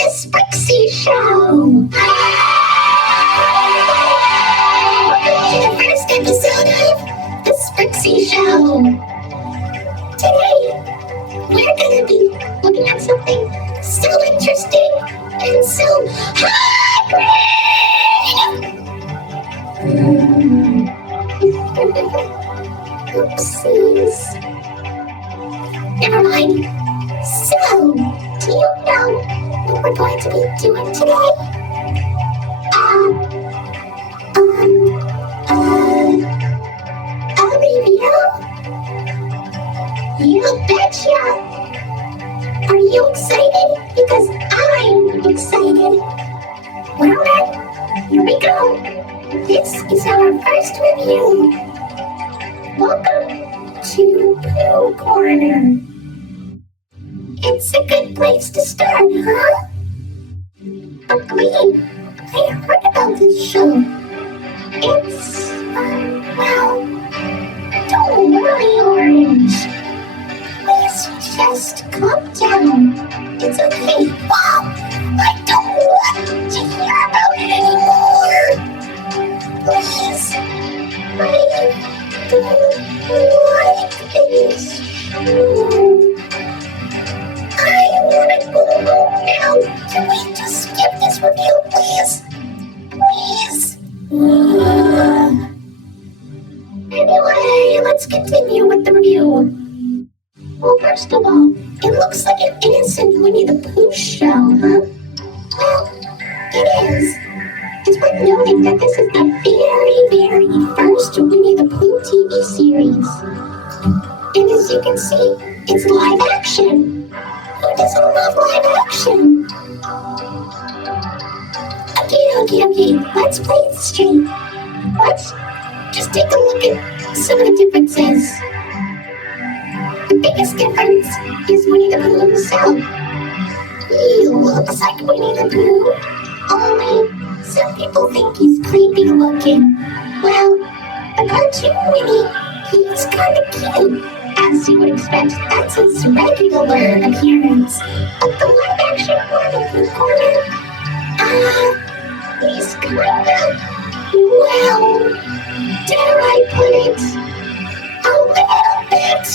the Sprixie Show. Welcome to the first episode of the Sprixie Show. Today, we're going to be looking at something so interesting and so Oopsies. Never mind. So, do you know what we're going to be doing today? A review? You betcha! Are you excited? Because I'm excited. Well then, here we go. This is our first review. Welcome to Pooh Corner. It's a good place to start, huh? But wait, I heard about this show. It's, well, don't worry, Orange. Please just calm down. It's okay. Mom, I don't want to hear about it anymore. Please, I don't like this show. I want to go home now. Can we just skip this review, please? Please. Anyway, let's continue with the review. Well, first of all, it looks like an innocent Winnie the Pooh show, huh? Well, it is. It's worth noting that this is the very first Winnie the Pooh TV series. And as you can see, it's live action. Who doesn't love live action? Okay, let's play it straight. Let's just take a look at some of the differences. The biggest difference is Winnie the Pooh himself. He looks like Winnie the Pooh, only some people think he's creepy looking. Well, the cartoon Winnie, he's kind of cute. As you would expect, that's his regular appearance. But the live action one of the corner, he's kind of, well, dare I put it, a little bit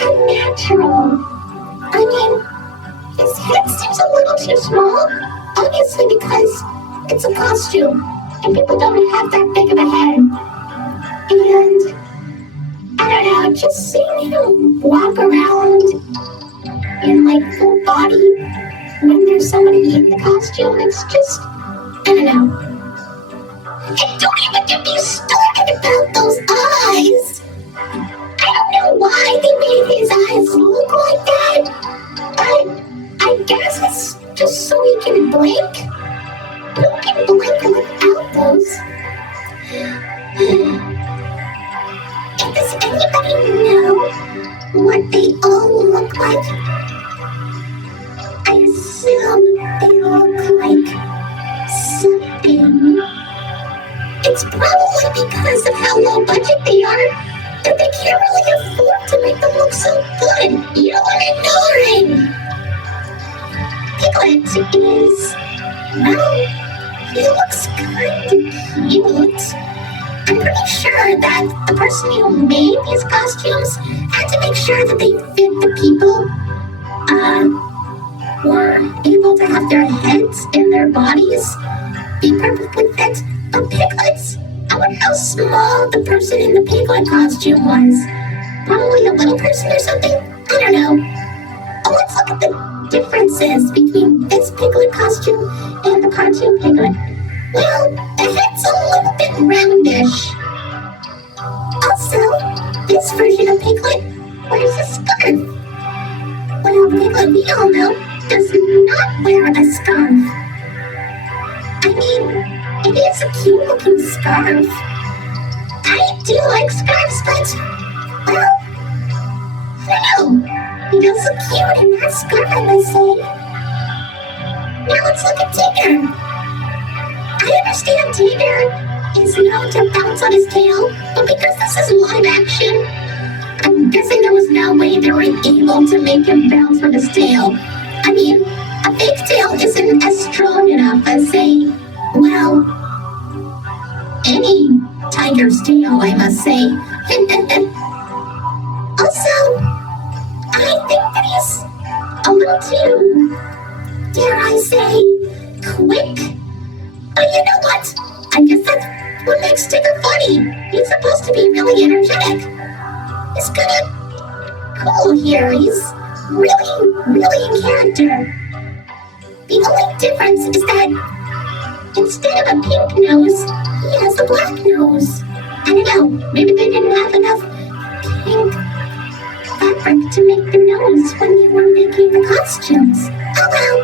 unnatural. I mean, his head seems a little too small, obviously because it's a costume, and people don't have that big of a head. And I don't know, just seeing him walk around in like full body when there's somebody in the costume, it's just, I don't know. And don't even get me started about those eyes. I don't know why they made his eyes look like that, but I guess it's just so he can blink. Who can blink without those? Does anybody know what they all look like? I assume they look like something. It's probably because of how low budget they are that they can't really afford to make them look so good. You know what I mean? Piglet is, well, he looks kind of cute. I'm pretty sure that the person who made these costumes had to make sure that they fit the people, were able to have their heads and their bodies be perfectly fit. But piglets, I wonder how small the person in the piglet costume was. Probably a little person or something? I don't know. Oh, let's look at the differences between this piglet costume and the cartoon piglet. Well, the head's a little bit roundish. Also, this version of Piglet wears a scarf. Well, Piglet, we all know, does not wear a scarf. I mean, it is a cute looking scarf. I do like scarves, but, well, I don't know. He does look cute in that scarf, I must say. Now let's look at Tigger. I understand Tigger is known to bounce on his tail, but because this is live action, I'm guessing there was no way they were able to make him bounce from his tail. I mean, a fake tail is tale, I must say. Also, I think that he's a little too, dare I say, quick. But you know what? I guess that's what makes Tigger funny. He's supposed to be really energetic. He's kinda cool here. He's really in character. The only difference is that instead of a pink nose, he has a black nose. I don't know, maybe they didn't have enough pink fabric to make the nose when they were making the costumes. Oh well.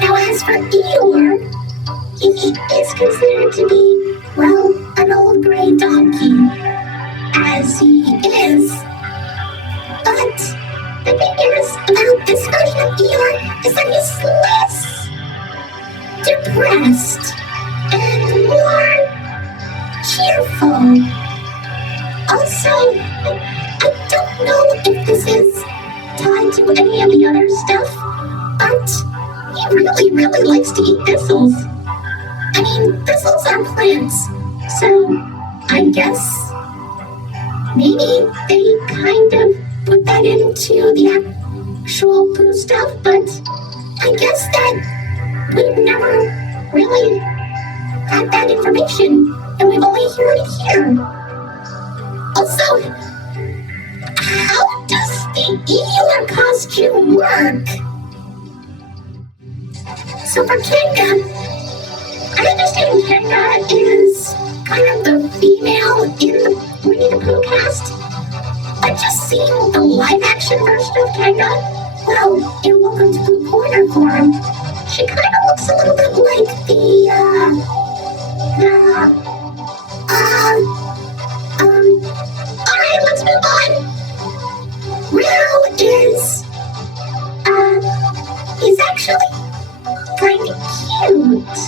Now as for Eeyore, he is considered to be, well, an old gray donkey, as he is. But the thing is about this version of Eeyore is that he's less depressed and more cheerful. Also, I don't know if this is tied to any of the other stuff, but he really likes to eat thistles. I mean, thistles are plants, so I guess maybe they kind of put that into the actual Pooh stuff, but I guess that we've never really had that information, and we've only heard it here. Also, how does the Eeyore costume work? So for Kanga, I understand Kanga is kind of the female in the Winnie the Pooh cast, but just seeing the live-action version of Kanga, well, in Welcome to Pooh Corner form, she kind of looks a little bit like alright, let's move on. Roo is, he's actually kind of cute.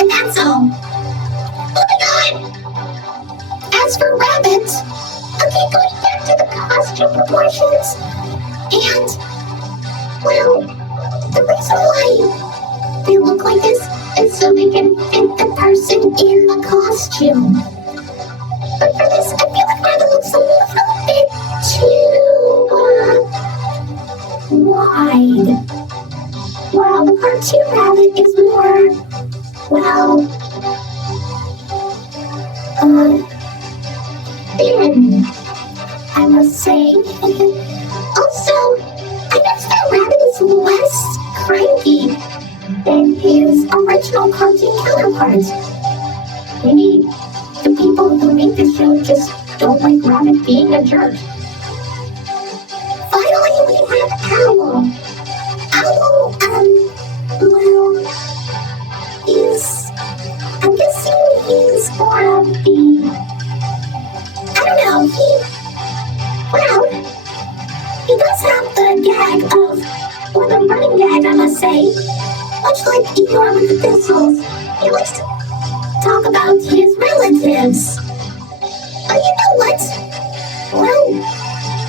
And that's all. Moving on. As for Rabbit, okay, going back to the costume proportions, and, well, the reason why they look like this is so they can fit the person in the costume. But for this, I feel like Rabbit looks a little bit too, wide. While the cartoon Rabbit is more, well, thin, I must say. Also, I noticed that Rabbit is less cranky than his original cartoon counterpart. Maybe the people who make this show just don't like Rabbit being a jerk. Finally, we have Owl. Owl, well, I'm guessing he's more of the, I don't know, he does have the gag of, or the running gag, I must say, much like Eeyore with the thistles. He likes to talk about his relatives. But you know what? Well,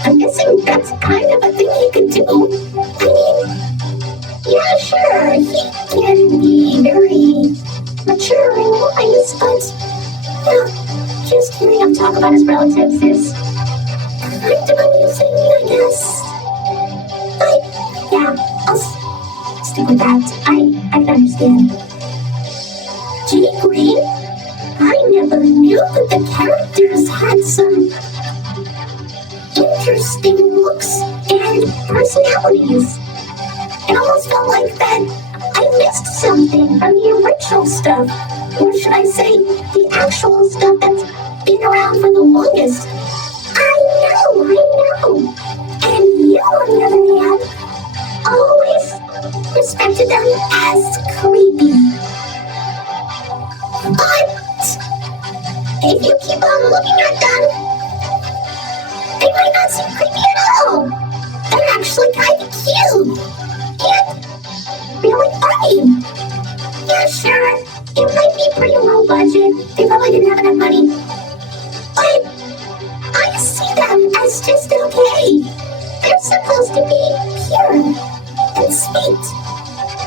I'm guessing that's kind of a thing he could do. I mean, yeah, sure, he can be very mature and wise, but, well, just hearing him talk about his relatives is kind of amusing, I guess. But, yeah, I'll stick with that. I can understand. G. Green, I never knew that the characters had some interesting looks and personalities. It almost felt like that I missed something from the original stuff, or should I say, the actual stuff that's been around for the longest. I know. And you, on the other hand, always respected them as creepy. But if you keep on looking at them, they might not seem creepy at all. They're actually kind of cute. And really funny. Yeah, sure, it might be pretty low budget. They probably didn't have enough money. But I see them as just okay. They're supposed to be pure and sweet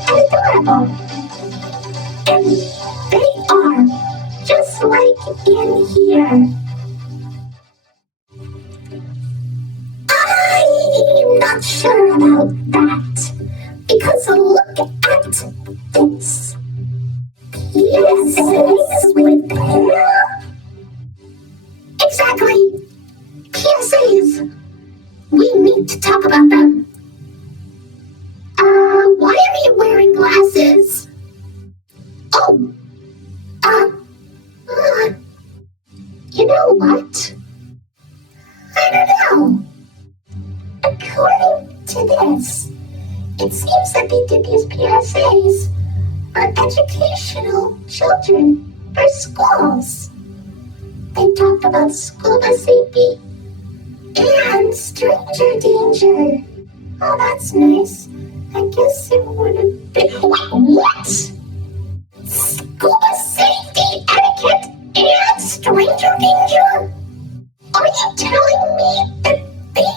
and adorable. And they are just like in here. I'm not sure about that, because look at this. PSAs with hair? Exactly. PSAs. We need to talk about them. Why are you wearing glasses? Oh, you know what? I don't know. According to this, it seems that they did these PSAs for educational children for schools. They talked about scuba safety and stranger danger. Oh, that's nice. I guess it would have been... Wait, what? Scuba safety, etiquette, and stranger danger? Are you telling me that they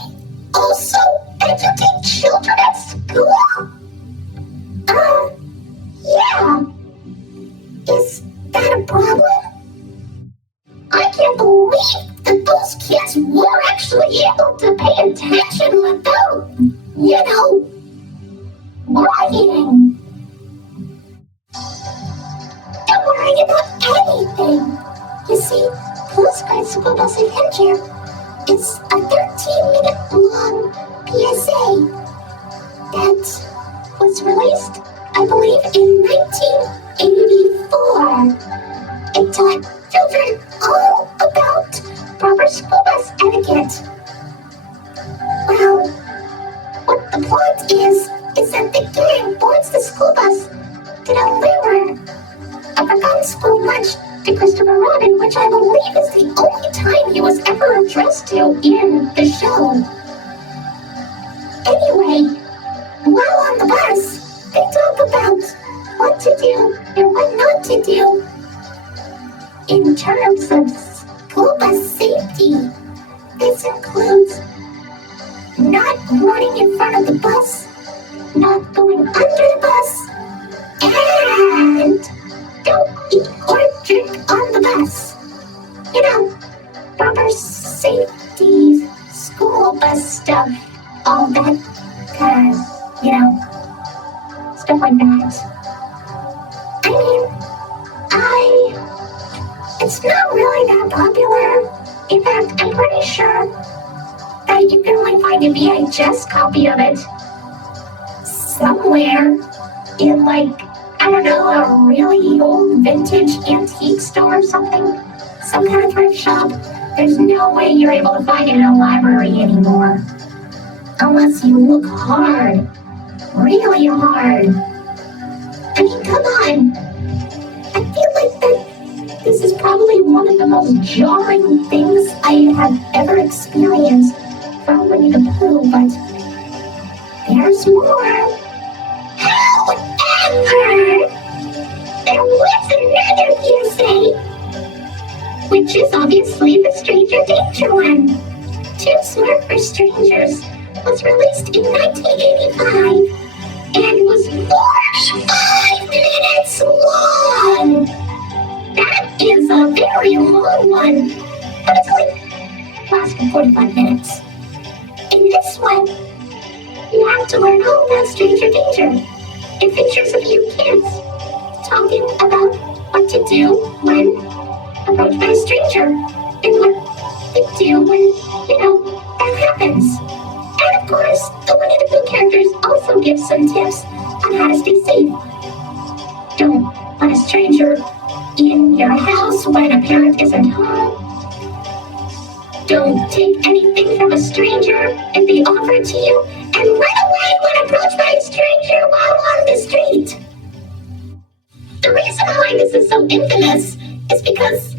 also educate children at school? Yeah. Is that a problem? I can't believe that those kids were actually able to pay attention without, worrying. Don't worry about anything. You see, Pooh's Grade School Bus Adventure is a 13-minute long PSA that was released, I believe, in 1984. It taught children all about proper school bus etiquette. Well, what the plot is that the gang boards the school bus to deliver a forgotten school lunch to Christopher Robin, which I believe is the only time he was ever addressed to in the show. Anyway, while on the bus, they talk about what to do and what not to do in terms of school bus safety. This includes not running in front of the bus, not going under the bus, and don't eat or drink on the bus. Proper safety, school bus stuff, all that kind of, stuff like that. It's not really that popular. In fact, I'm pretty sure that you can only find a VHS copy of it somewhere in, a really old vintage antique store or something. Some kind of thrift shop. There's no way you're able to find it in a library anymore. Unless you look hard. Really hard. Come on. I feel like that this is probably one of the most jarring things I have ever experienced from Winnie the Pooh, but there's more. However, there was another PSA, which is obviously the Stranger Danger one. Too Smart for Strangers was released in 1985 and was 45 minutes long. That is a very long one, but it's only lasted 45 minutes. In this one, you have to learn all about Stranger Danger. It features a few kids talking about what to do when approached by a stranger and what they do when, that happens. And of course, the Winnie the Pooh characters also give some tips on how to stay safe. Don't let a stranger in your house when a parent isn't home. Don't take anything from a stranger if they offer it to you, and run away when approached by a stranger while on the street. The reason why this is so infamous is because,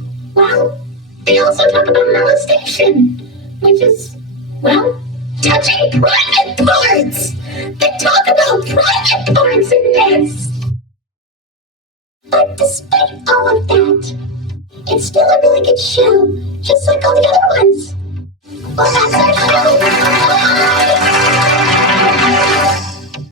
they also talk about molestation, which is, touching private parts. They talk about private parts in this. But despite all of that, it's still a really good show, just like all the other ones. Well, that's our show.